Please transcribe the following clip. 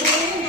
Amen.